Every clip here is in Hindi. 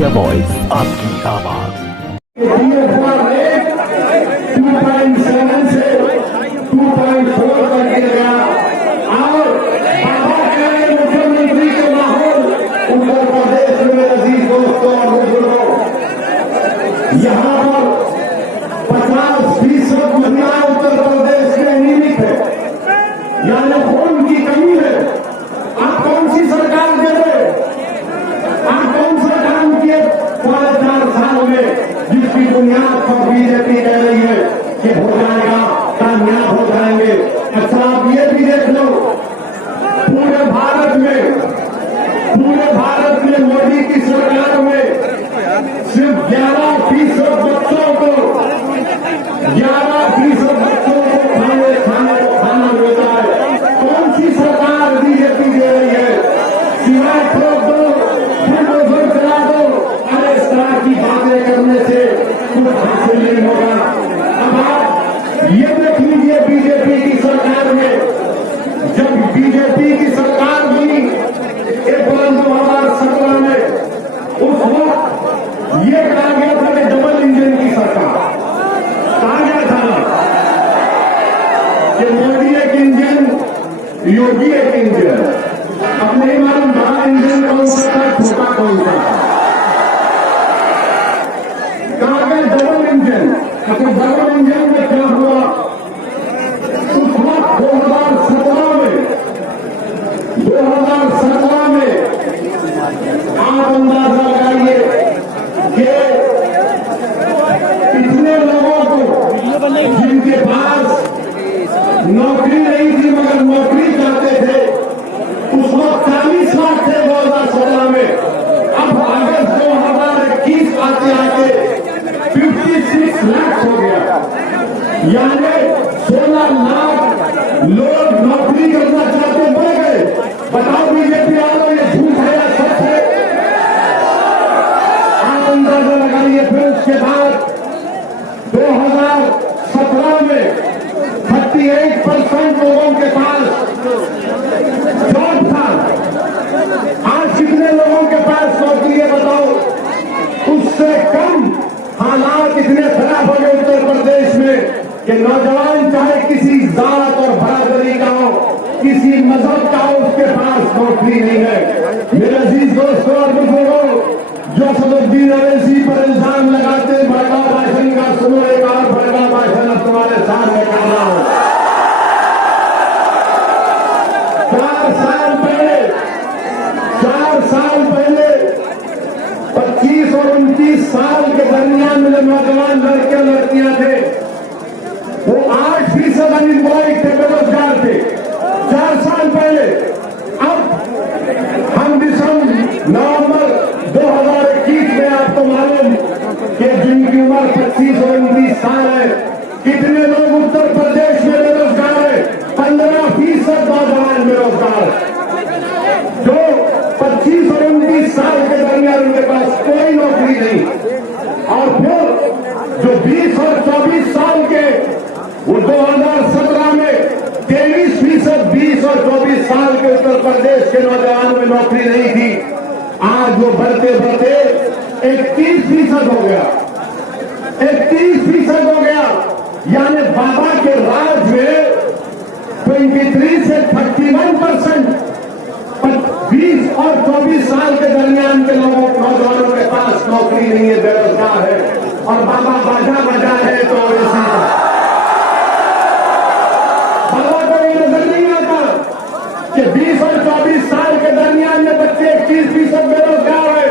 इंडिया वॉइस, आपकी आवाज। मुख्यमंत्री के माहौल उत्तर प्रदेश में अजीज दोस्तों और बुजुर्गों, यहाँ पर 50% महिलाएं उत्तर प्रदेश में नियमित है, यानी खून की कमी है। आप कौन सी सरकार दे रहे? आप कौन सा काम किए 4 साल में, जिसकी बुनियाद पर बीजेपी कह रही है कि हो जाएगा, कामयाब हो जाएंगे। अच्छा, आप ये भी देख लो, पूरे भारत में मोदी की सरकार में सिर्फ 11% बच्चों को खाना मिलता है। कौन सी सरकार बीजेपी दे रही है? सिवाय ठोक दो, बुलडोजर चला दो, अरे इस तरह की बातें करने से कुछ हासिल नहीं होगा। अब आप ये देख लीजिए, बीजेपी की सरकार में, जब बीजेपी की सरकार बनी अप्रैल 2017 में, उस वक्त ये कहा गया था कि डबल इंजन की सरकार। कहा गया था कि मोदी एक इंजन, योगी एक इंजन। अब नहीं मालूम बड़ा इंजन कौन सा था, छोटा कौन सा था। कहा गया डबल इंजन। अब डबल इंजन में क्या हुआ? उस वक्त 2017 में आप अंदाजा लगाइए कि इतने लोगों को जिनके पास नौकरी नहीं थी मगर नौकरी चाहते थे, उस वक्त 40 लाख थे 2017 में। अब अगस्त 2021 आते आते 56 लाख हो गया, यानी 16 लाख लोग नौकरी करना चाहते बढ़ गए। बताओ बीजेपी वालों, ये झूठ है या सच है? आप अंदाजा लगाइए। फिर उसके बाद 2017 में 38% लोगों के पास जॉब था। आज कितने लोगों के पास नौकरी है बताओ? उससे कम। हालात इतने खराब हो गए उत्तर प्रदेश में कि नौजवान चाहे किसी जात और बरादरी का हो, किसी मजहब का हो, उसके पास नौकरी नहीं है। मेरे अजीज दोस्तों और बुजुर्गों, जो असदुद्दीन अवैसी पर इल्जाम लगाते भड़का भाषण का, सुनो एक और भड़का भाषण अब तुम्हारे सामने कर रहा हूं। 4 साल पहले 25 और 29 साल के दरमियान में नौजवान लड़के लड़कियां थे, वो 8% अनएम्प्लॉयड थे, बेरोजगार थे 4 साल पहले। अब हम नवंबर 2021 में, आपको मालूम कि जिनकी उम्र 25 और 29 साल है, कितने लोग उत्तर प्रदेश में बेरोजगार है? 15% नौजवान बेरोजगार है, जो 25 और 29 साल के दरमियान उनके पास कोई नौकरी नहीं। और फिर जो 20 और 24 साल के, वो 2017 में 23%, 20 और 24 साल के उत्तर प्रदेश के नौजवानों में नौकरी नहीं थी। आज वो बढ़ते बढ़ते 31% हो गया, 31% हो गया। यानी बाबा के राज में 23 से 31%, 20 और 24 साल के दरमियान के लोगों, नौजवानों के पास नौकरी नहीं है, बेरोजगार है। और बाबा बाजा बजा है तो ऐसी बाबा को ये नजर नहीं आता कि 20 और 24 साल के दरमियान में बच्चे 21% बेरोजगार है।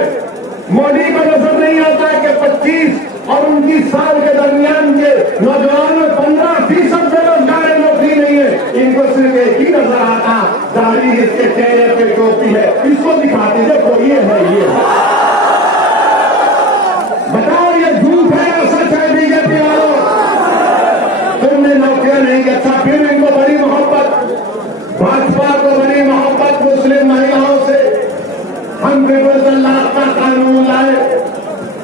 मोदी को नजर नहीं आता कि 25 और 29 साल के दरमियान के नौजवानों में 15% बेरोजगार है, नौकरी नहीं है। इनको सिर्फ एक ही नजर आता, दाढ़ी इसके चेहरे पे टोपी है, इसको दिखाते देखो ये है, ये है। बताओ ये झूठ है या सच है? बीजेपी वालों, तुमने नौकरियां नहीं की। अच्छा, फिर इनको बड़ी मोहब्बत, भाजपा को बड़ी मोहब्बत मुस्लिम महिलाओं से। हम ट्रिपल तलाक का कानून लाए,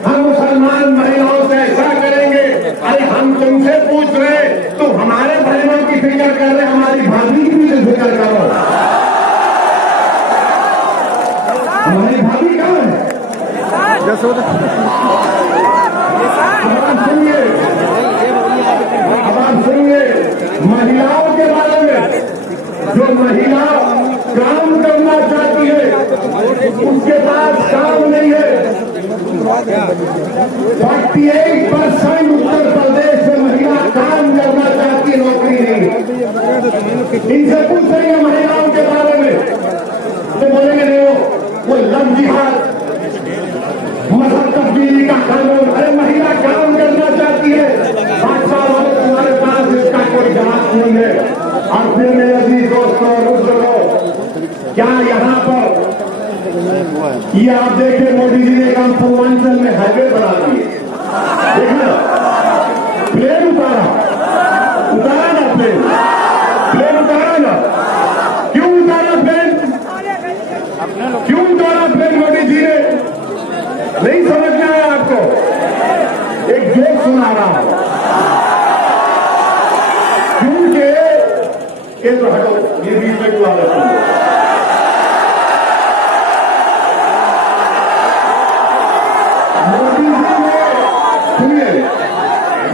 हम मुसलमान महिलाओं से ऐसा करेंगे। अरे हम तुमसे पूछ रहे, तो हमारे बहनों की फिक्र कर रहे, हमारी भाभी की भी तो फिक्र करो। हमारी भाभी कहाँ है? सुनिए महिलाओं के बारे में। जो महिला काम करना चाहती है उसके पास काम नहीं है। 48% उत्तर प्रदेश में महिला काम करना चाहती है, नौकरी नहीं। इनसे पूछ रही है महिलाओं के बारे में तो बोलेंगे नहीं वो लव जिहाद, मजहब तब्दीली का कानून। अरे महिला काम करना चाहती है, भाजपा वाले तुम्हारे पास इसका कोई जवाब नहीं है। और फिर मेरे अजीज दोस्तों और बुजुर्गों, क्या यहाँ पर ये आप देखें मोदी जी ने काम पूर्वांचल में हाईवे बना दिए। देखना प्लेन उतारा ना, प्लेन उतारा ना। क्यों उतारा प्लेन? क्यों उतारा प्लेन मोदी जी ने? नहीं समझ में आया आपको? एक जोक सुना रहा हूं। क्योंकि ये तो हटो, ये बीच में क्यों आ रहा है?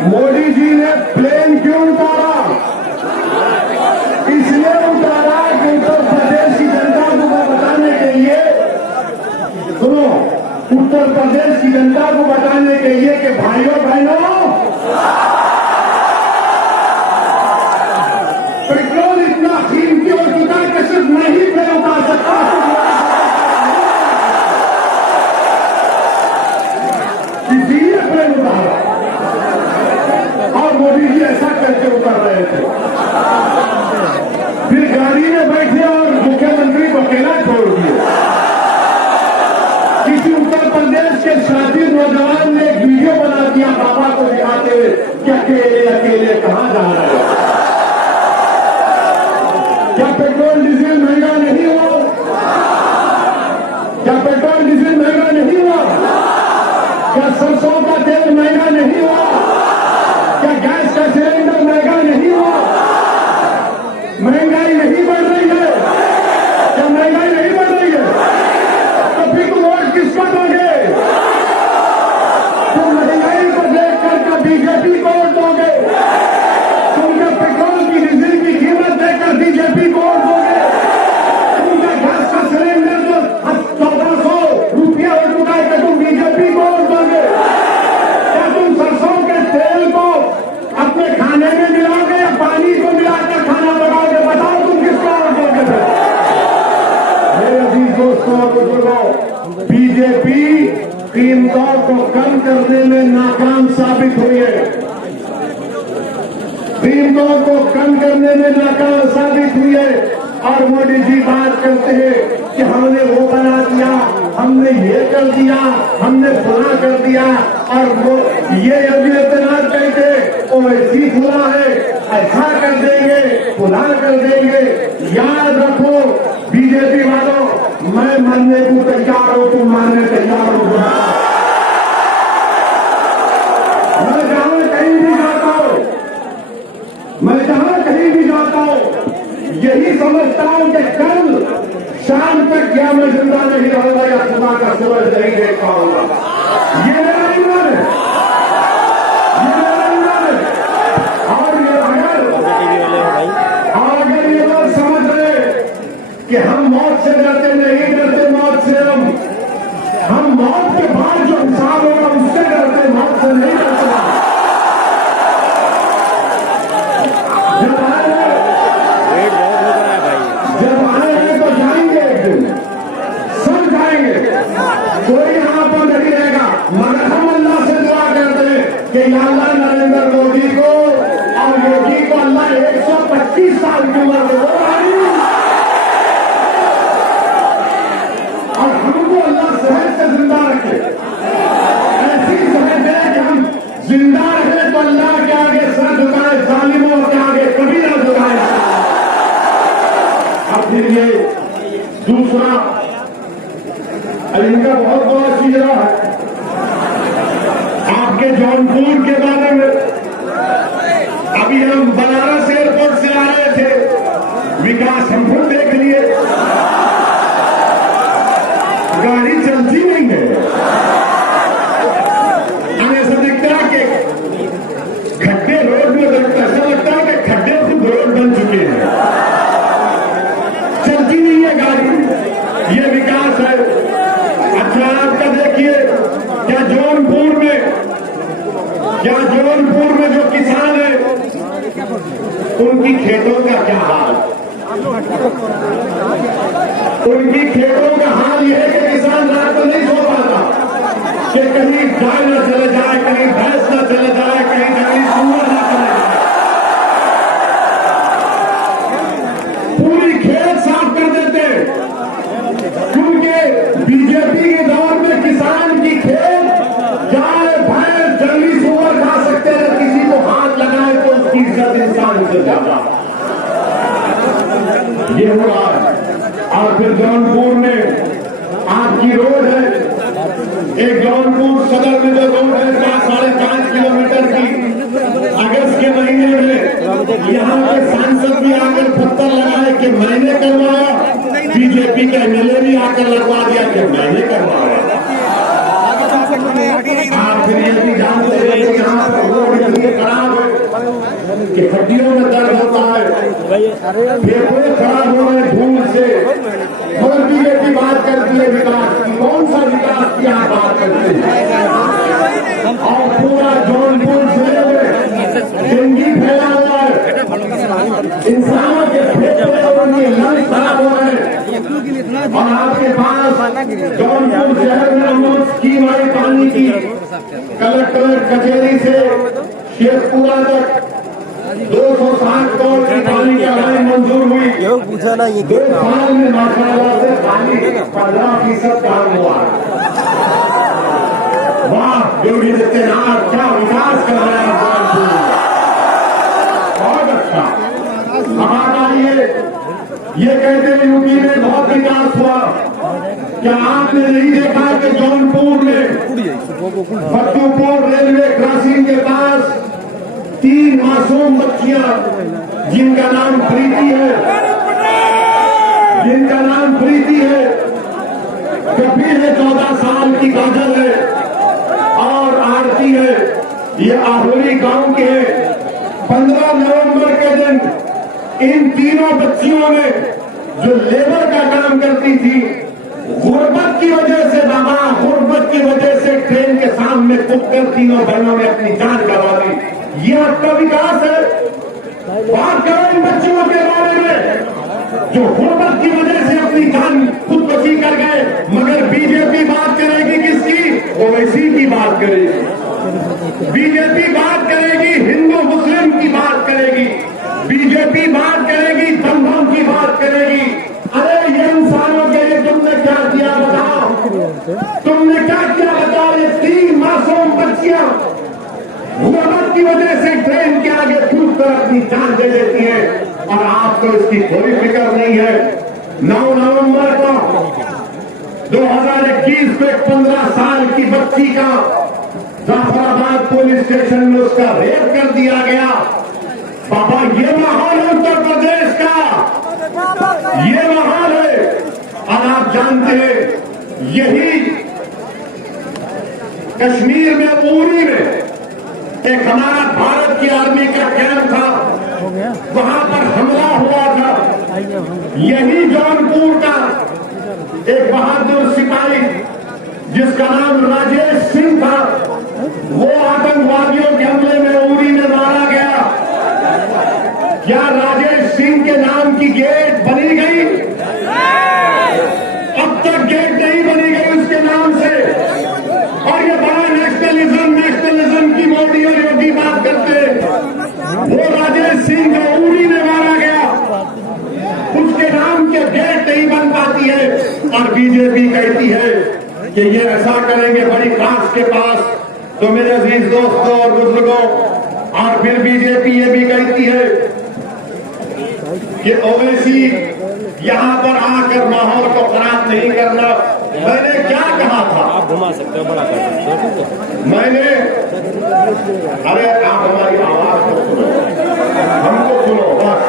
मोदी जी ने प्लेन क्यों उतारा? इसलिए उतारा कि उत्तर प्रदेश की जनता को बताने के लिए, सुनो, उत्तर प्रदेश की जनता को बताने के लिए कि भाइयों बहनों, पेट्रोल इतना कीमती हो चुका है कि सिर्फ मैं ही प्लेन उतार सकता हूं। इसीलिए प्लेन उतारा। और मोदी जी ऐसा करके उतर रहे थे। फिर गाड़ी में बैठे और मुख्यमंत्री को अकेला छोड़ दिए। किसी उत्तर प्रदेश के शातिर नौजवान ने एक वीडियो बना दिया बाबा को दिखाते हुए कि अकेले अकेले कहां जा रहे हैं। क्या पेट्रोल डीजल महंगा नहीं हुआ? क्या पेट्रोल डीजल महंगा नहीं हुआ? क्या सरसों का तेल महंगा नहीं हुआ? क्या गैस का सिलेंडर महंगा नहीं हुआ? महंगाई नहीं बढ़ रही है? क्या महंगाई नहीं बढ़ रही है? तो फिर तुम वोट किसको दोगे? तुम महंगाई को देख कर बीजेपी को वोट दोगे? तुमने पेट्रोल की डीजल की कीमत देखकर बीजेपी को वोट दोगे? तुमने गैस का सिलेंडर जो 1400 रुपया हो चुका है कि तुम बीजेपी को वोट दोगे? क्या तुम सरसों के तेल को अपने खाने में मिलाओगे या पानी को मिलाकर खाना बनाओगे? बताओ तुम किसको वोट दोगे? मेरे अजीज दोस्तों और बुजुर्गों, बीजेपी कीमतों को कम करने में नाकाम साबित हुई है। कीमतों को कम करने में नाकाम साबित हुई है। और मोदी जी बात करते हैं कि हमने वो बना दिया, हमने ये कर दिया, हमने फला कर दिया। और वो ये आदित्यनाथ कहते ओवैसी खुला है, ऐसा कर देंगे, खुला कर देंगे। याद रखो बीजेपी वालों, मैं मरने को तैयार हूं, तुम मारने तैयार हो। मैं जहां कहीं भी जाता हूं, मैं जहां कहीं भी जाता हूं, यही समझता हूं कि कल शाम तक क्या मैं जिंदा नहीं रहूंगा या खुदा का सूरज नहीं देख पाऊंगा। ये मेरा ईमान है, ये मेरा ईमान है। और अगर ये लोग समझ रहे कि हम मौत से डरते, नहीं डरते मौत से। हम मौत के बाद जो हिसाब होगा उससे डरते, मौत से नहीं डरते। जब आएंगे तो जाएंगे, एक दिन सब जाएंगे, कोई यहां पर नहीं रहेगा। मगर हम अल्लाह से दुआ करते हैं कि या अल्लाह नरेंद्र मोदी को और योगी को अल्लाह 125 साल की उम्र दे और हमको अल्लाह सेहत से जिंदा रखे। ऐसी सेहत दे कि हम जिंदा रहे तो अल्लाह के आगे सर झुकाए, जालिमों के आगे कभी ना झुकाए। अब फिर ये दूसरा इनका बहुत बड़ा चीज रहा है आपके जौनपुर के बारे में। अभी हम बनारस एयरपोर्ट से आ रहे थे, विकास हम खुद देख लिए, गाड़ी चलती नहीं है। उनकी खेतों का हाल यह है कि किसान रात को नहीं सो पाता कि कहीं गाय न चले जाए, कहीं भैंस न चले जाए, कहीं जंगली सूअर न चले जाए। पूरी खेत साफ कर देते क्योंकि बीजेपी के दौर में किसान की खेत गाय भैंस जंगली सूअर खा सकते हैं, किसी को हाथ लगाए तो उसकी इज्जत इंसान से ज्यादा। ये हुआ। और फिर जौनपुर में आपकी रोड है, एक जौनपुर सदर में जो रोड है 5.5 किलोमीटर की, अगस्त के महीने में यहाँ के सांसद भी आकर पत्थर लगाए कि मैंने करवाया, बीजेपी का एमएलए भी आकर लगवा दिया कि मैंने करवाया। आप फिर ये भी जानते हैं कि यहाँ पर रोड इतनी खराब है कि हड्डियों में दर्द होता है, फेफड़े खराब हो रहे धूल से। और बीजेपी बात करती है विकास की, कौन सा विकास की आप बात करते हैं? और पूरा जौनपुर जिले में डेंगू फैला हुआ है, इंसानों के फेफड़े और उनके लंग्स खराब हो रहे हैं। और आपके पास जौनपुर शहर में हम स्कीम आई पानी की, कलेक्टर कचहरी से शेखपुरा तक 260 करोड़ की पानी की लाइन मंजूर हुई। पूछा ना ये 2 साल में माशाल्लाह से पानी 15% काम हुआ। वाह योगी आदित्यनाथ, क्या विकास कराया जौनपुर में, बहुत अच्छा। हमारा ये कहते हैं यूपी में बहुत विकास हुआ। क्या आपने नहीं देखा कि जौनपुर में फतेहपुर रेलवे क्रॉसिंग के पास 3 मासूम बच्चियां जिनका नाम प्रीति है, कपिल है 14 साल की, काजल है और आरती है, ये आहोरी गांव के हैं। 15 नवंबर के दिन इन तीनों बच्चियों ने जो लेबर का काम करती थी, गुर्बत की वजह से बाबा, गुर्बत की वजह से ट्रेन के सामने कूदकर तीनों बहनों ने अपनी जान गंवा दी। ये आपका विकास है? बात करो इन बच्चों के बारे में जो गुर्बत की वजह से अपनी जान खुदकुशी कर गए। मगर बीजेपी बात करेगी किसकी? ओवैसी की बात करेगी। बीजेपी बात करेगी हिंदू मुस्लिम की बात करेगी, बीजेपी बात करेगी दंगों की बात करेगी। अरे ये इंसानों के लिए तुमने क्या किया बताओ? तुमने क्या किया बताओ? ये 3 मासूम बच्चियां गुर्बत की वजह से ट्रेन के आगे कूद कर अपनी जान दे देती है और आपको इसकी कोई फिक्र नहीं है। 9 नवंबर को 2021 को 15 साल की बच्ची का जाफराबाद पुलिस स्टेशन में उसका रेप कर दिया गया। बाबा ये माहौल है उत्तर प्रदेश का, ये माहौल है। और आप जानते हैं यही कश्मीर में उरी में एक हमारा भारत की आर्मी का कैंप था, वहां पर हमला हुआ था। यही जौनपुर का एक बहादुर सिपाही जिसका नाम राजेश सिंह था, वो आतंकवादियों के हमले में उरी में मारा गया। क्या राजेश सिंह के नाम की गेट बनी गई? अब तक गेट नहीं बनी गई उसके नाम से। और ये बड़ा नेशनलिज्म की मोदी और योगी बात करते हैं। वो राजेश सिंह जो उरी में मारा गया, उसके नाम के गेट नहीं बन पाती है। और बीजेपी कहती है कि ये ऐसा करेंगे बड़ी क्लास के पास। तो मेरे अजीज दोस्तों और बुजुर्गों, और फिर बीजेपी ये भी कहती है कि ओवैसी यहां पर आकर माहौल को खराब नहीं करना। मैंने क्या कहा था? आप घुमा सकते हो, बड़ा कर सकते हो। मैंने, अरे आप हमारी आवाज को सुनो, हमको सुनो, बस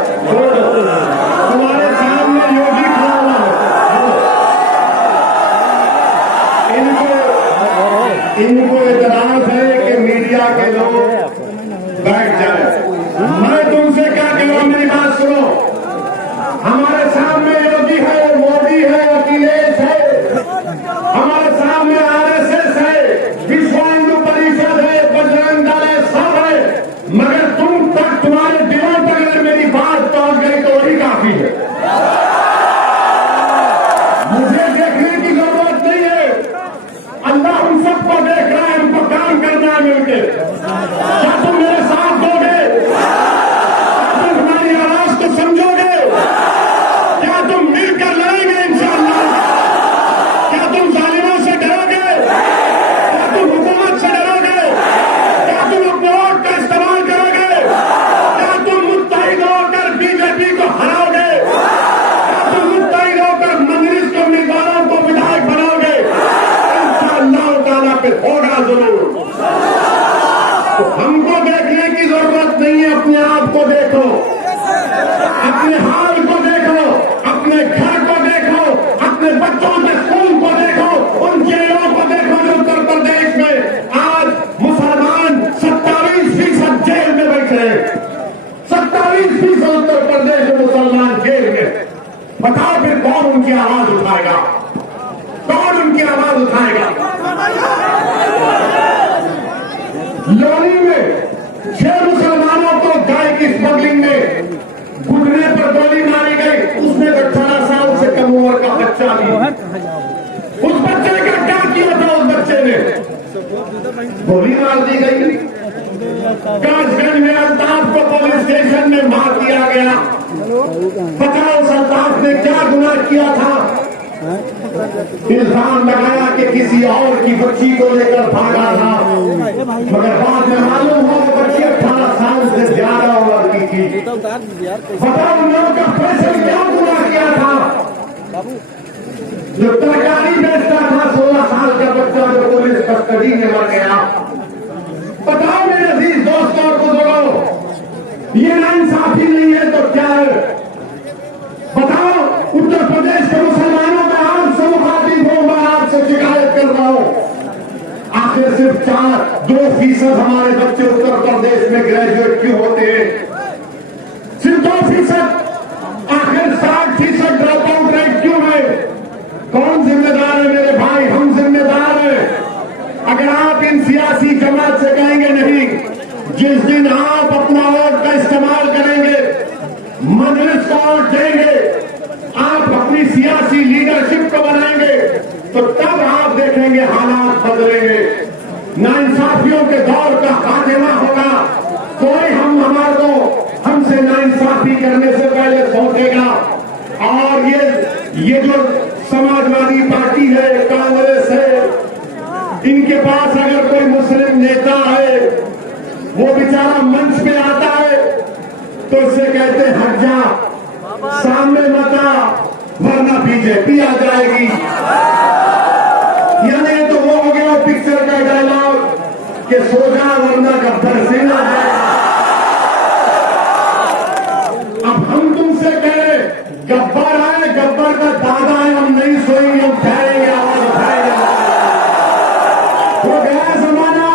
तुम्हारे सामने योगी खड़ा हुआ है। इनको इतराज है कि मीडिया के लोग बैठ जाए। मैं तुमसे क्या कह रहा हूं, मेरी बात सुनो। हमारे सामने योगी है, मोदी है, अखिलेश है, हमारे सामने आरएसएस है, विश्व हिंदू परिषद है, बजरंग दल है, सब है। मगर तुम्हारे दिलों तक अगर मेरी बात पहुंच गई तो वही का कौन उनकी आवाज उठाएगा? कौन उनकी आवाज उठाएगा? लोनी में 6 मुसलमानों को गाय की स्मगलिंग में घुटने पर गोली मारी गई, उसमें 18 साल से कम उम्र का बच्चा भी। उस बच्चे का क्या किया था? उस बच्चे ने गोली मार दी गई। कासगंज में अल्ताफ को पुलिस स्टेशन में मार दिया गया। बताओ अल्ताफ ने क्या गुनाह किया था? इल्जाम लगाया कि किसी और की बच्ची को लेकर भागा था, मगर बाद में मालूम हुआ वो बच्ची 18 साल से ज्यादा उम्र की थी। बताओ उन लोगों का फैसल क्या गुनाह किया था? जो तरकारी बेचता था 16 साल का बच्चा जो पुलिस कस्टडी में मर गया। बताओ मेरे अजीज दोस्तों और बुजुर्गों, ये नाइंसाफी नहीं है तो क्या है? बताओ उत्तर प्रदेश के मुसलमानों में आज से मुखातिब हूं, मैं आपसे शिकायत कर रहा हूं। आखिर सिर्फ 2% हमारे बच्चे उत्तर प्रदेश में ग्रेजुएट क्यों होते हैं? सिर्फ 2%। आखिर 60% ड्रॉप आउट रेट क्यों है? कौन जिम्मेदार है मेरे भाई? हम जिम्मेदार हैं। अगर आप इन सियासी जमात से कहेंगे नहीं, जिस दिन आप अपना वोट का इस्तेमाल करेंगे, मजलिस को वोट देंगे, आप अपनी सियासी लीडरशिप को बनाएंगे, तो तब आप देखेंगे हालात बदलेंगे। नाइंसाफियों के दौर का खात्मा होगा। कोई हमसे नाइंसाफी करने से पहले सोचेगा। और ये जो समाजवादी पार्टी है, कांग्रेस है, इनके पास अगर कोई मुस्लिम नेता है, वो बेचारा मंच पे आता है तो इससे कहते हट जा, सामने मत आ, वरना बीजेपी आ जाएगी। यानी तो वो हो गया पिक्चर का डायलॉग कि सो जा वरना गब्बर सिंह आ जाएगा। अब हम तुमसे कहें गब्बर आए, गब्बर का दादा है, हम नहीं सोएंगे, हम उठाएंगे, आवाज उठाएंगे। वो गया जमाना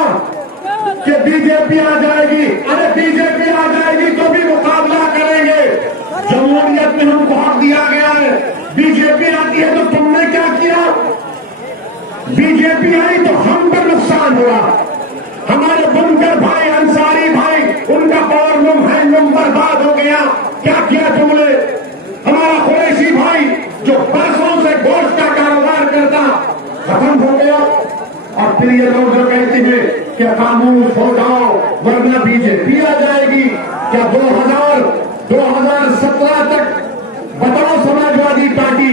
कि बीजेपी आ जाएगी। अरे बीजेपी आ जाएगी तो भी मुकाबला करेंगे। जमहूरियत में हमको हक दिया गया है। बीजेपी आती है तो तुमने क्या किया? बीजेपी आई तो हम पर नुकसान हुआ। हमारे बुनकर भाई, अंसारी भाई, उनका पावरलूम हैंडलूम बर्बाद हो गया। क्या किया तुमने? हमारा कुरैशी भाई जो बरसों से गोश्त का कारोबार करता, खत्म हो गया। और फिर ये लोग जो कहते हैं कि खामोश हो जाओ वरना बीजेपी आ जाएगी। क्या 2017 तक बताओ समाजवादी पार्टी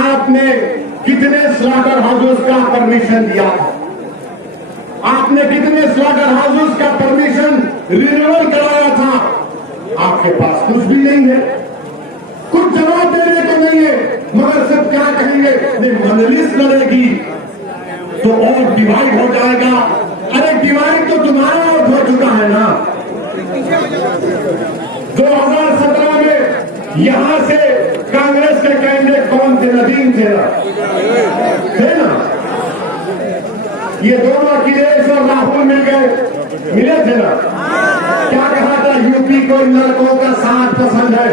आपने कितने स्लॉटर हाउसेस का परमिशन दिया था? आपने कितने स्लॉटर हाउसेस का परमिशन रिन्यूअल कराया था? आपके पास कुछ भी नहीं है, कुछ जवाब देने को नहीं है, मगर सिर्फ क्या कहेंगे? मजलिस लड़ेगी तो और डिवाइड हो जाएगा। अरे डिवाइड तो तुम्हारा और हो चुका है ना। 2017 में यहां से कांग्रेस के कैंडिडेट कौन थे? नदीम थे ना? ये दोनों अखिलेश और राहुल मिल मिले थे ना? क्या कहा था? यूपी को इन लड़कों का साथ पसंद है।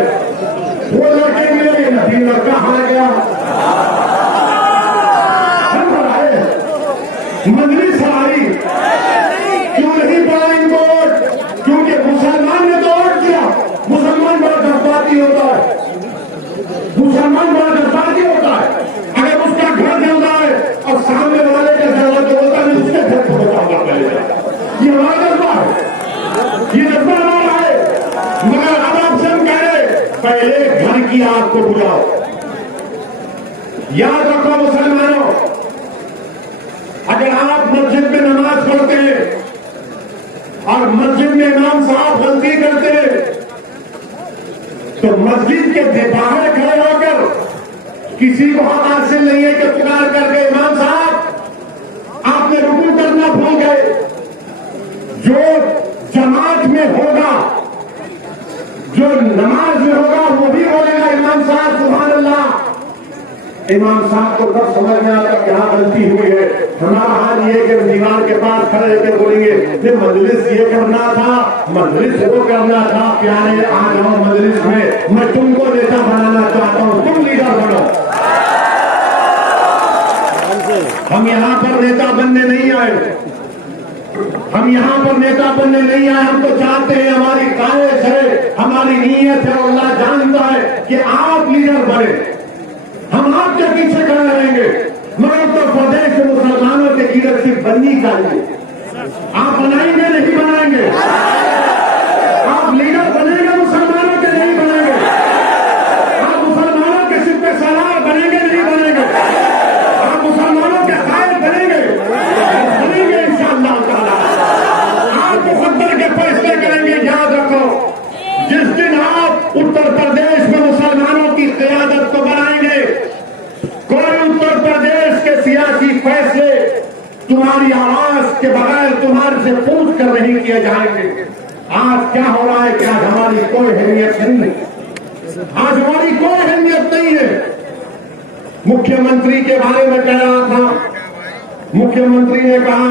वो लड़के मिले, नदीम लड़का हार गया। मजलिस हारी। क्यों नहीं पड़ा इनको वोट? क्योंकि मुसलमान ने तो वोट किया। मुसलमान बड़ा जज्बाती होता है। मुसलमान बड़ा जज्बाती होता है। अगर उसका घर जल रहा है और सामने वाले का जल होता है, उसके घर को बचाना पड़ेगा। ये हमारा जज्बा है, ये जज्बा हमारा है। मगर अब आप सब कह रहे पहले घर की आग को बुझाओ। याद रखो मुसलमानों, अगर आप मस्जिद में नमाज पढ़ते हैं और मस्जिद में इमाम साहब गलती करते हैं तो मस्जिद के बाहर खड़े होकर किसी को हासिल नहीं है कि पुकार करके इमाम साहब आपने रुकू करना भूल गए। जो जमात में होगा, जो नमाज में होगा, वो भी बोलेगा इमाम साहब सुभान अल्लाह। इमाम साहब को तब समझ में आता क्या गलती हुई है। हमारा हाल ये कि दीवार के पास खड़े होकर बोलेंगे कि मजलिस ये करना था, मजलिस वो करना था। प्यारे आ जाओ मजलिस में, मैं तुमको नेता बनाना चाहता हूँ, तुम लीडर बनो। हम यहाँ पर नेता बनने नहीं आए, हम यहाँ पर नेता बनने नहीं आए। हम तो चाहते हैं, हमारी ख्वाहिश है, हमारी नीयत है, अल्लाह जानता है कि आप लीडर बने। हम आपके पीछे खड़े रहेंगे, मगर उत्तर प्रदेश में मुसलमानों की लीडरशिप बननी चाहिए। आप बनाएंगे नहीं बनाएंगे? आप लीडर बनेंगे मुसलमानों के नहीं बनेंगे? आप मुसलमानों के सिर पे सलार बनेंगे नहीं बनेंगे? आप मुसलमानों के कायल बनेंगे बनेंगे इंशाअल्लाह ताला। आप मुकद्दर के फैसले करेंगे। याद रखो, जिस दिन आप उत्तर प्रदेश में मुसलमानों की क़यादत को बनाएंगे, कोई उत्तर प्रदेश के सियासी फैसले तुम्हारी आवाज के बगैर तुम्हारे से पूछ कर नहीं किए जाएंगे। आज क्या हो रहा है कि आज हमारी कोई अहमियत नहीं है, आज हमारी कोई अहमियत नहीं है। मुख्यमंत्री के बारे में कह रहा था, मुख्यमंत्री ने कहा,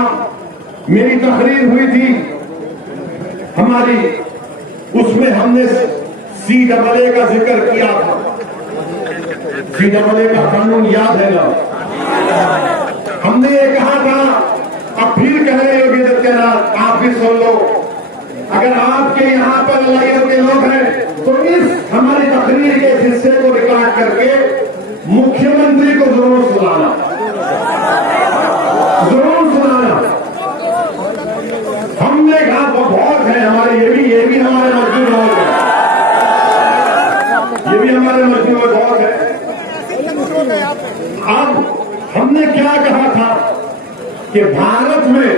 मेरी तकरीर हुई थी हमारी, उसमें हमने CAA का जिक्र किया था। CAA का कानून याद है ना? हमने ये कहा था, अब फिर कह रहे योगी आदित्यनाथ, आप भी सुन लो। अगर आपके यहाँ पर लड़ाइयों के लोग हैं तो इस हमारी तकरीर के हिस्से को रिकॉर्ड करके मुख्यमंत्री को जरूर सुनाना, जरूर सुनाना। हमने कहा बहुत है हमारे, ये भी हमारे मजदूर लोग हैं, ये भी हमारे मजदूर बहुत है। अब हमने क्या कहा था कि भारत में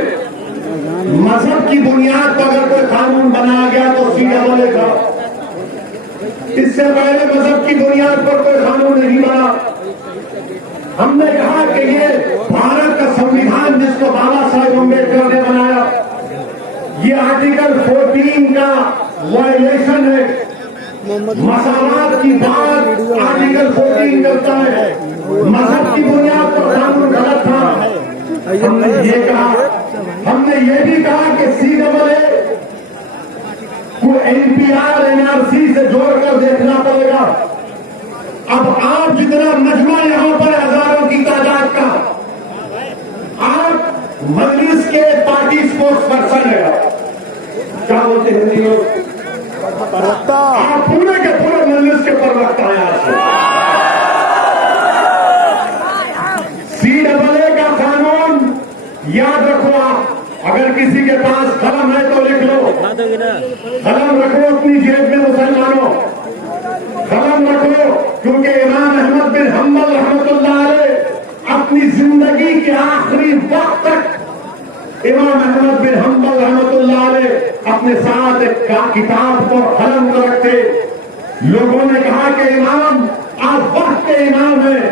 मजहब की बुनियाद पर अगर कोई कानून बनाया गया तो CAA का। इससे पहले मजहब की बुनियाद पर कोई कानून नहीं बना। हमने कहा कि ये भारत का संविधान जिसको बाबा साहेब अम्बेडकर ने बनाया, ये आर्टिकल 14 का वायलेशन है। मसालात की बात आर्टिकल 14 करता है, मजहब की बुनियाद पर कानून गलत था। हमने ये कहा, हमने ये भी कहा कि CAA को NPR NRC से जोड़कर देखना पड़ेगा। अब आप जितना मजमा यहां पर हजारों की तादाद का, आप मजलिस के पार्टी स्पोर्ट्स पर्सन है, क्या बोलते हैं हिंदी में, प्रवक्ता। आप पूरे के पूरे मजलिस के प्रवक्ता हैं। आज CAA का कानून याद रखो। आप अगर किसी के पास कलम है तो लिख लो, कलम रखो अपनी जेब में मुसलमानों, कलम रखो, क्योंकि इमाम अहमद बिन हम्बल रहमतुल्लाह अलैह अपनी जिंदगी के आखिरी वक्त तक इमाम अहमद बिन हम्बल रहमतुल्लाह अलैह अपने साथ एक किताब को कलम को रखते। लोगों ने कहा कि इमाम आप वक्त के इमाम हैं,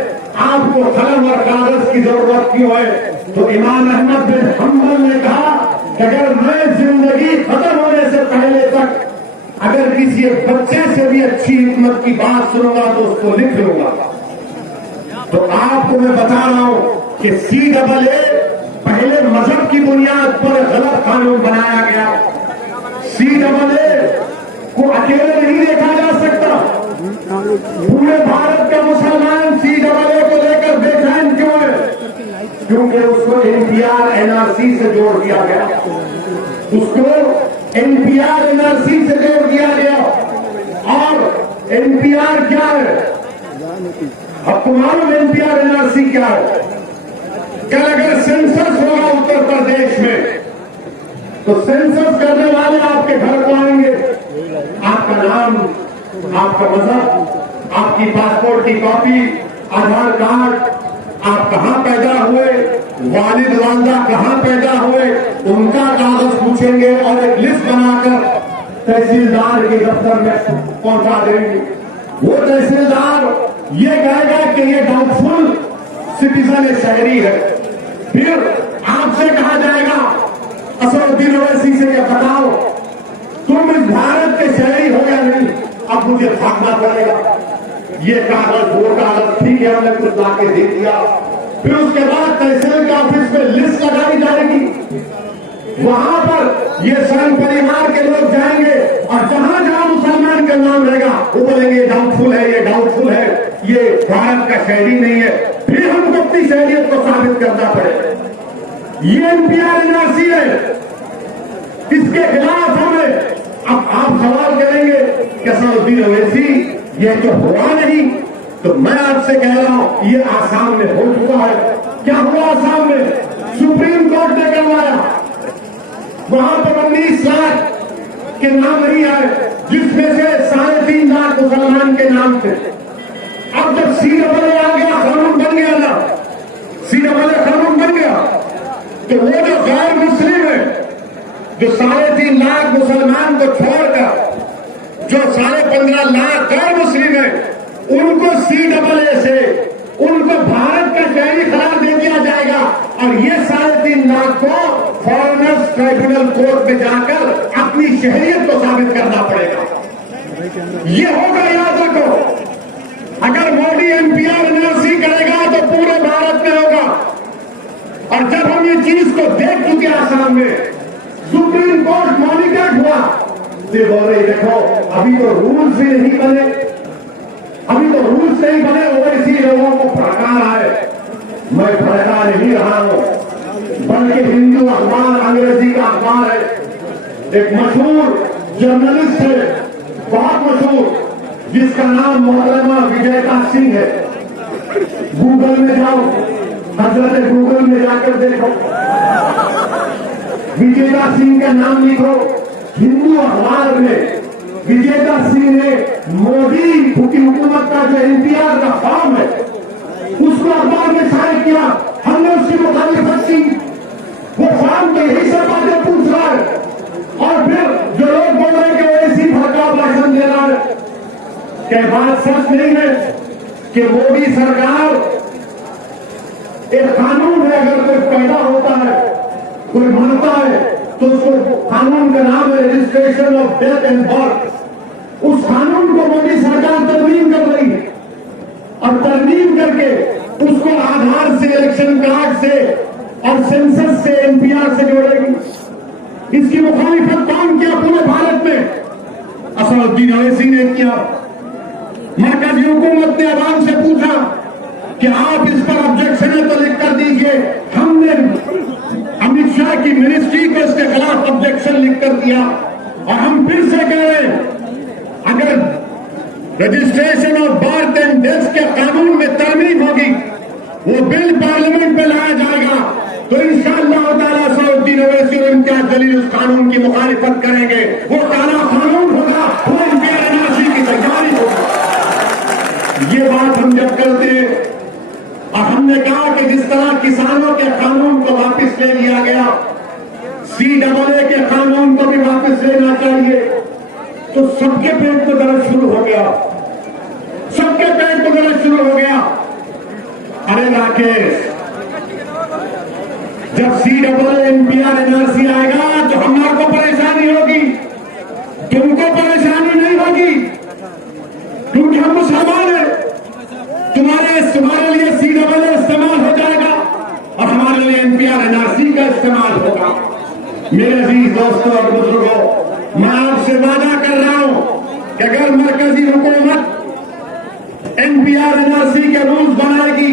आपको कलम और कागज की जरूरत क्यों है? तो इमाम अहमद बिन हम्बल ने कहा कि अगर मैं जिंदगी खत्म होने से पहले तक अगर किसी बच्चे से भी अच्छी हिकमत की बात सुनूंगा तो उसको लिख लूंगा। तो आपको मैं बता रहा हूं कि CAA पहले मजहब की बुनियाद पर गलत कानून बनाया गया। CAA को अकेले नहीं देखा जा सकता। पूरे भारत का मुसलमान CAA को लेकर बेचैन क्यों है? क्योंकि उसको NPR NRC से जोड़ दिया गया, उसको NPR NRC से जोड़ दिया गया। और NPR क्या है? आपको मालूम NPR NRC क्या है? कल अगर सेंसस होगा उत्तर प्रदेश में तो सेंसस करने वाले आपके घर को आएंगे, आपका नाम, आपका मजहब, आपकी पासपोर्ट की कॉपी, आधार कार्ड, आप कहां पैदा हुए, वालिद वालदा कहां पैदा हुए, उनका कागज पूछेंगे और एक लिस्ट बनाकर तहसीलदार के दफ्तर में पहुंचा देंगे। वो तहसीलदार ये कहेगा कि ये डाउटफुल सिटीजन शहरी है। फिर आपसे कहा जाएगा असरुद्दीन ओवैसी से क्या बताओ तुम इस भारत के शहरी हो या नहीं, अब मुझे भागना पड़ेगा। ये कागज वो कागज ठीक ठीक है, हमने कुछ लाके दे दिया। फिर उसके बाद तहसील के ऑफिस में लिस्ट लगाई जाएगी, वहां पर ये संघ परिवार के लोग जाएंगे और जहां जहां मुसलमान का नाम रहेगा वो बोलेंगे ये डाउटफुल है, ये डाउटफुल है, ये भारत का शहरी नहीं है। फिर हमको अपनी शहरियत को साबित करना पड़ेगा। ये एनपीआर एनआरसी है, इसके खिलाफ हमें। अब आप सवाल करेंगे कि असदुद्दीन ओवैसी ये तो हुआ नहीं, तो मैं आपसे कह रहा हूं ये आसाम में हो चुका है। क्या हुआ आसाम में? सुप्रीम कोर्ट ने करवाया, वहां पर 19 लाख के नाम नहीं आए, जिसमें से 3.5 लाख मुसलमान के नाम थे। अब जब CAA आ गया, कानून बन गया ना, CAA कानून बन गया, तो वो जो गैर मुस्लिम है, जो 3.5 लाख मुसलमान को छोड़कर जो 15.5 लाख गैर मुस्लिम है, उनको CAA से उनको भारत का शहरी करार दे दिया जाएगा और ये 3.5 लाख को फॉरेनर्स ट्राइब्यूनल कोर्ट में जाकर अपनी शहरियत को साबित करना पड़ेगा। ये होगा, याद रखो। अगर मोदी एनपीआर एनआरसी करेगा तो पूरे भारत में होगा। और जब हम ये चीज को देख चुके आसाम में, सुप्रीम कोर्ट मॉनिटर हुआ, तो बोल रही देखो अभी तो रूल्स भी नहीं बने, अभी तो रूल्स नहीं बने, ओवैसी लोगों को भड़का रहा है। मैं भड़का नहीं रहा हूं, बल्कि हिंदू अखबार अंग्रेजी का अखबार है, एक मशहूर जर्नलिस्ट है, बहुत मशहूर, जिसका नाम मोहतरमा विजयता सिंह है। गूगल में जाओ, हजरत गूगल में जाकर देखो, विजयता सिंह का नाम लिखो, हिंदू अखबार में विजयता सिंह ने मोदी की हुकूमत का जो एनपीआर का फॉर्म है उसको अखबार में शायद किया, हमने उसकी मुखालिफत की। वो फॉर्म तो यही सब बातें पूछ रहा है और फिर जो लोग बोल रहे हैं कि वो ऐसी भड़काऊ भाषण दे रहा है। क्या बात सच नहीं है कि मोदी सरकार एक कानून है, अगर कोई पैदा होता है, कोई मरता है, तो उसको कानून का नाम है registration of death and birth. उस कानून को मोदी सरकार तरमीम कर रही है और तरमीम करके उसको आधार से, इलेक्शन कार्ड से और सेंसस से, एनपीआर से जोड़ेगी। इसकी मुखालिफत कौन किया पूरे भारत में? असदुद्दीन ओवैसी ने किया। मरकजी हुकूमत ने आवाम से पूछा कि आप इस पर ऑब्जेक्शन है तो लिख कर दीजिए। हमने अमित शाह की मिनिस्ट्री को इसके खिलाफ ऑब्जेक्शन लिख कर दिया और हम फिर से कह रहे हैं, अगर registration of birth and death के कानून में तरमीम होगी, वो बिल पार्लियामेंट में लाया जाएगा, तो इंशाअल्लाह ताला असदुद्दीन ओवैसी और इम्तियाज जलील उस कानून की मुखालिफत करेंगे। वो काला कानून होगा, वो एनपीआर एनआरसी की तैयारी होगी। ये बात हम जब करते हैं और हमने कहा कि जिस तरह किसानों के कानून को वापस ले लिया गया, CAA के कानून को भी वापस लेना चाहिए, तो सबके पेट को दर्द शुरू हो गया, सबके पेट को दर्द शुरू हो गया। अरे राकेश, जब CAA एनपीआर एनआरसी आएगा तो हमारे को परेशानी होगी, तुमको परेशानी नहीं होगी, क्योंकि हम मुसलमान हैं। तुम्हारे लिए CAA इस्तेमाल हो जाएगा और हमारे लिए एनपीआर एनआरसी का इस्तेमाल होगा। मेरे अजीज दोस्तों और बुजुर्गों, मैं आपसे वादा कर रहा हूं कि अगर मरकजी हुकूमत एनपीआर एनआरसी के रूल्स बनाएगी,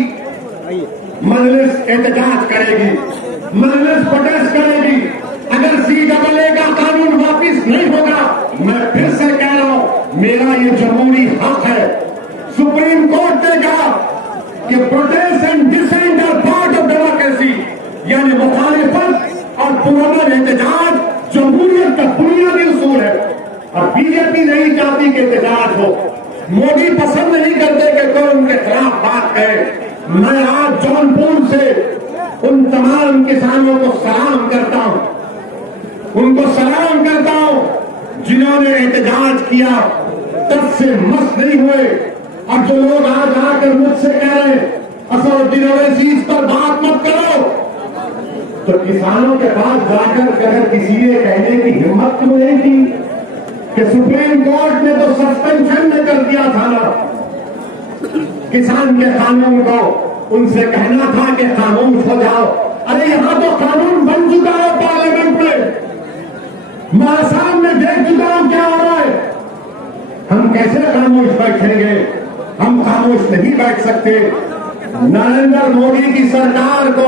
मजलिस एहतजाज करेगी, मजलिस प्रोटेस्ट करेगी। अगर CAA का कानून वापिस नहीं होगा, मैं फिर से कह रहा हूं, मेरा ये जमहूरी हक है। सुप्रीम कोर्ट ने कहा कि protest and dissent are part of democracy, यानी मुखालिफत और पुरअमन एहतजाज जमहूरियत का बुनियादी उसूल है। और बीजेपी नहीं चाहती कि एहतजाज हो, मोदी पसंद नहीं करते कि कोई उनके खिलाफ बात कहे। मैं आज जौनपुर से उन तमाम किसानों को सलाम करता हूं, उनको सलाम करता हूं जिन्होंने एहतजाज किया, तब से मस्त नहीं हुए। और जो लोग आज आकर मुझसे कह रहे हैं असदुद्दीन ओवैसी इस पर बात मत करो, तो किसानों के पास जाकर अगर किसी ने कहने की हिम्मत क्यों नहीं की कि सुप्रीम कोर्ट ने तो सस्पेंशन में कर दिया था ना, किसान के कानून को उनसे कहना था कि खामोश हो जाओ। अरे यहां तो कानून बन चुका है पार्लियामेंट में, मैं सामने देख चुका हूं क्या हो रहा है। हम कैसे खामोश बैठेंगे? हम खामोश नहीं बैठ सकते। नरेंद्र मोदी की सरकार को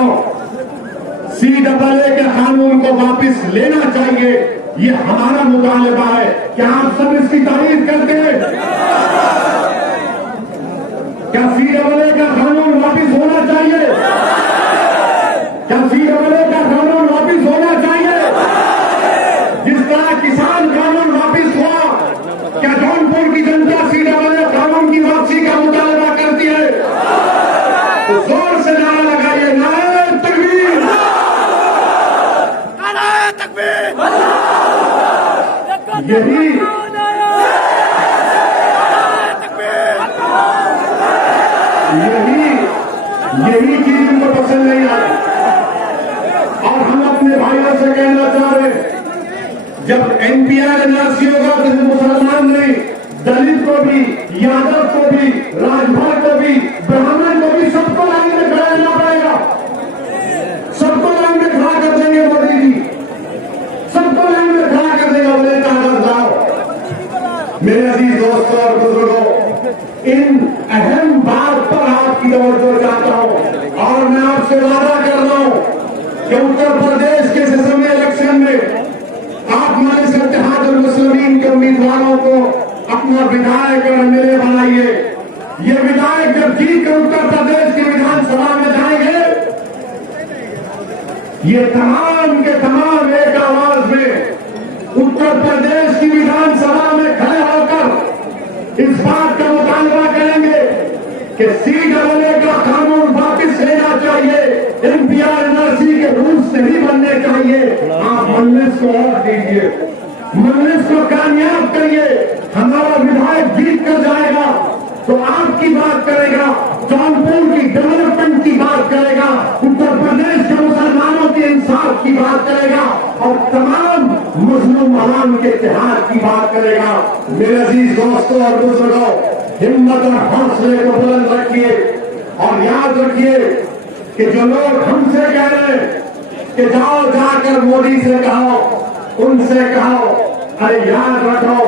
CAA के कानून को वापस लेना चाहिए, ये हमारा मुतालबा है। क्या आप सब इसकी तारीफ करते हैं? क्या CAA का कानून वापस होना चाहिए? क्या CAA का कानून वापस होना चाहिए? जिस तरह किसान कानून वापस हुआ, क्या जौनपुर की जनता CAA कानून की वापसी का मुतालबा करती है? तो जोर से नारा लगाइए, नारे तकबीर, नारे तकबीर, यही यही चीज उनको पसंद नहीं आ रही। और हम अपने भाइयों से कहना चाह रहे हैं, जब NPR NRC होगा तो मुसलमान नहीं, दलित को भी, यादव को भी, राजभर को भी, ब्राह्मण को भी, सबको लाइन में खड़ा रहना पड़ेगा। सबको लाइन में खड़ा कर देंगे मोदी जी, सबको लाइन में खड़ा कर देगा। बोले कागज लाओ। मेरे अजीज दोस्तों और बुजुर्गों, इन अहम बात पर आपकी तवज्जो चाहता हूं और मैं आपसे वादा कर रहा हूं कि उत्तर प्रदेश के असेंबली इलेक्शन में आप हमारे इत्तेहादुल मुस्लिमीन के उम्मीदवारों को अपना विधायक और MLA बनाइए। ये विधायक जब जीतकर उत्तर प्रदेश की विधानसभा में जाएंगे, ये तमाम के तमाम एक आवाज में उत्तर प्रदेश की विधानसभा में खड़े होकर इस बात का मुतालबा करेंगे कि CAA का कानून वापस लेना चाहिए, NPR NRC के रूल्स नहीं बनने चाहिए। आप मजलिस को और दीजिए, मजलिस को कामयाब करिए। हमारा विधायक जीत कर जाएगा तो आपकी बात करेगा, जौनपुर की डेवलपमेंट की बात करेगा, उत्तर प्रदेश के मुसलमानों के इंसाफ की बात करेगा और तमाम मुस्लिम अवाम के इत्तेहाद की बात करेगा। मेरे अजीज दोस्तों और बुजुर्गों, हिम्मत और हौसले को बुलंद रखिए और याद रखिए कि जो लोग हमसे कह रहे हैं कि जाओ जाकर मोदी से कहो, उनसे कहो, अरे याद रखो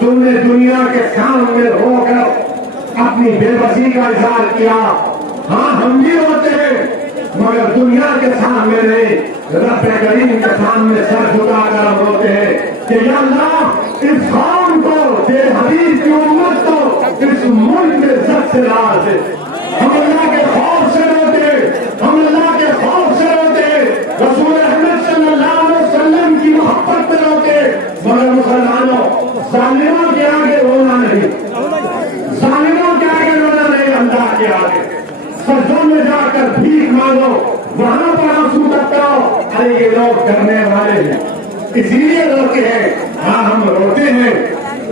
तुमने दुनिया के सामने होकर अपनी बेबसी का इजहार किया। हाँ, हम भी होते हैं मगर दुनिया के सामने नहीं, रब करीम के सामने सर झुकाकर हम होते हैं कि या अल्लाह इस कौम को, तेरे हबीब की उम्मत को इस मुल्क में इज्जत से राज दे। हम अल्लाह के खौफ से रोते हैं, हम अल्लाह के खौफ से रोते हैं, रसूल अहमद सल्लल्लाहु अलैहि वसल्लम की मोहब्बत में रोते हैं। मगर मुसलमानों, जालिमों के आगे रोना नहीं, जालिमों के आगे रोना नहीं, अल्लाह के आगे सजदों में जाकर भीख मांगो, वहां पर आंसू टपकाओ। अरे ये लोग करने वाले हैं, इसीलिए रोते हैं। हाँ, हम रोते हैं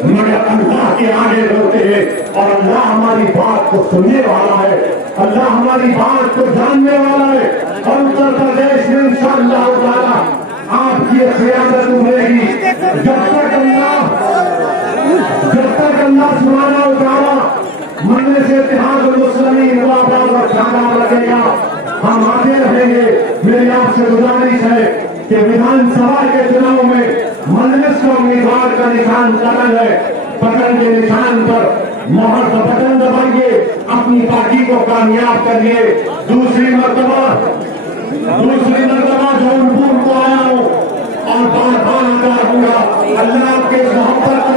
मगर अल्लाह के आगे रोते हैं और अल्लाह हमारी बात को सुनने वाला है, अल्लाह हमारी बात को जानने वाला है। और उत्तर प्रदेश में इंशाअल्लाह ताला आपकी क़यादत उभरेगी। जब तक अल्लाह सुभाना ताला मजलिस इत्तेहादुल मुस्लिमीन वापस रखेगा, हम आगे रहेंगे। मेरी आपसे गुजारिश है कि विधानसभा के चुनाव में मजलिस का उम्मीदवार का निशान कलम है, बटन के निशान पर मोहर का बटन दबाइए, अपनी पार्टी को कामयाब करिए। दूसरी मर्तबा जौनपुर को आया हूँ और बार बार आता हूँ। अल्लाह के मोहब्बत को